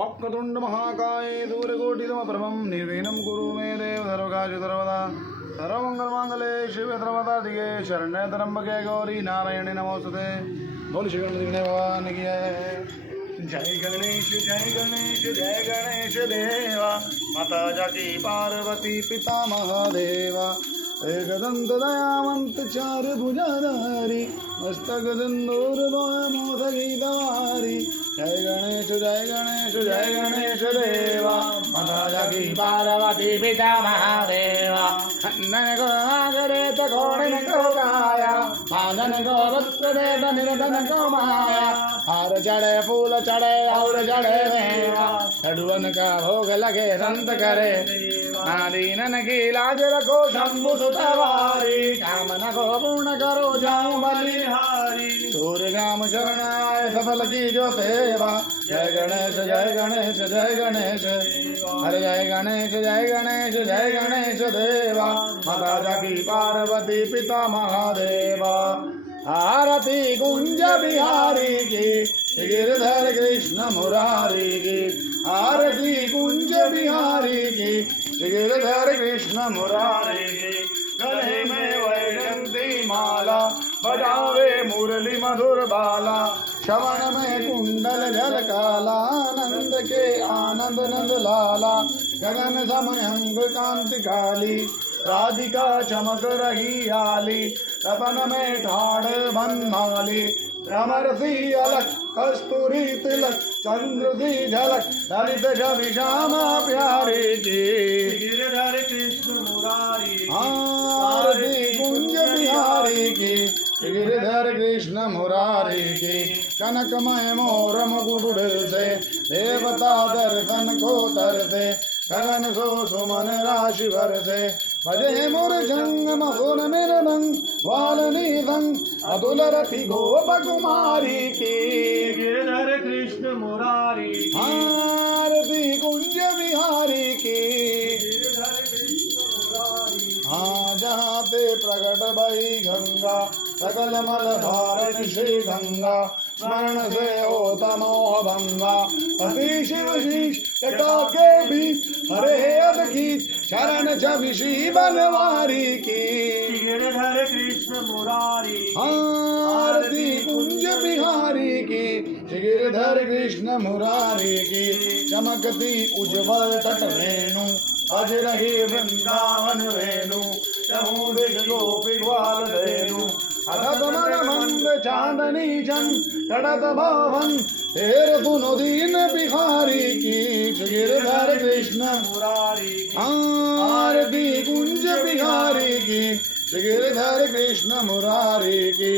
वक्रतुंड महाकाय दूरकोटितमप्रभं निर्विघ्नं कुरु मे देव सर्वकार्येषु सर्वदा सर्वमंगलमांगल्ये शिवे सर्वदाधिके शरण्ये त्र्यंबके गौरी नारायणी नमोस्तुते। बोल श्री गणेश भगवान की जय गणेश जय गणेश जय गणेश देवा माता जाकी पार्वती पिता महादेवा एकदंत दयावंत चार भुजाधारी मस्तक सिंदूर मोदगीतवारी जय गणेश जय गणेश जय गणेश देवा माता जाकी पार्वती पिता महादेवा नन को आगरे तकोण को काया मानन को वस्त्र दे निरधन को माया हार चढ़े फूल चढ़े और चढ़े मेवा लड्डुअन का भोग लगे संत करे दीनन की लाज रखो शंभु सुतवारी कामना को पूर्ण करो जाऊं बलिहारी सूर्य गाम शरणाय सफल की जो सेवा जय गणेश जय गणेश जय गणेश हरे जय गणेश जय गणेश जय गणेश देवा माता जाकी पार्वती पिता महादेवा आरती कुंज बिहारी की गिरधर कृष्ण मुरारी की आरती कुंज बिहारी की गिरधर कृष्ण मुरारी की गले में वैजंती माला बजावे मुरली मधुर बाला श्रवण में कुंडल जल काला आनंद के आनंद नंद लाला गगन समयंग कांति काली राधिका चमक रही आली तपन में ठाड़ बनमाली रमरसी अलक कस्तूरी तिलक चंद्र सी झलक ललित छवि श्यामा प्यारी जी गिरधर कृष्ण मुरारी आरती कुंज बिहारी की गिरधर कृष्ण मुरारी की कनकमय मोर मुकुट से देवता दर्शन को तरसे गगन सो सुमन राशि वर्षे भजे मोर जंग महोन मृदंग वालनी संग अतुल रथि गोप कुमारी की गिरधर कृष्ण मुरारी आरती कुंज बिहारी की गिरधर कृष्ण मुरारी हाँ जहाँ ते प्रकट भई गंगा सकल मल भारत श्री गंगा स्मरण से होता मोह भंगा पति शिव शीश जटा के बीच हरे अदगीत शरण छवि श्री बनवारी की गिरधर कृष्ण मुरारी आरती कुंज बिहारी की गिरधर कृष्ण मुरारी की चमकती उज्ज्वल तट रेणु अज रही वृंदावन वेणु चहुदिश गोपी ग्वाल धेनु अधत मन मंद चांदनी चंद तड़त भवन तेर सुनो दीन बिहारी की गिरधर कृष्ण मुरारी आरती कुंज बिहारी की गिरधर कृष्ण मुरारी की।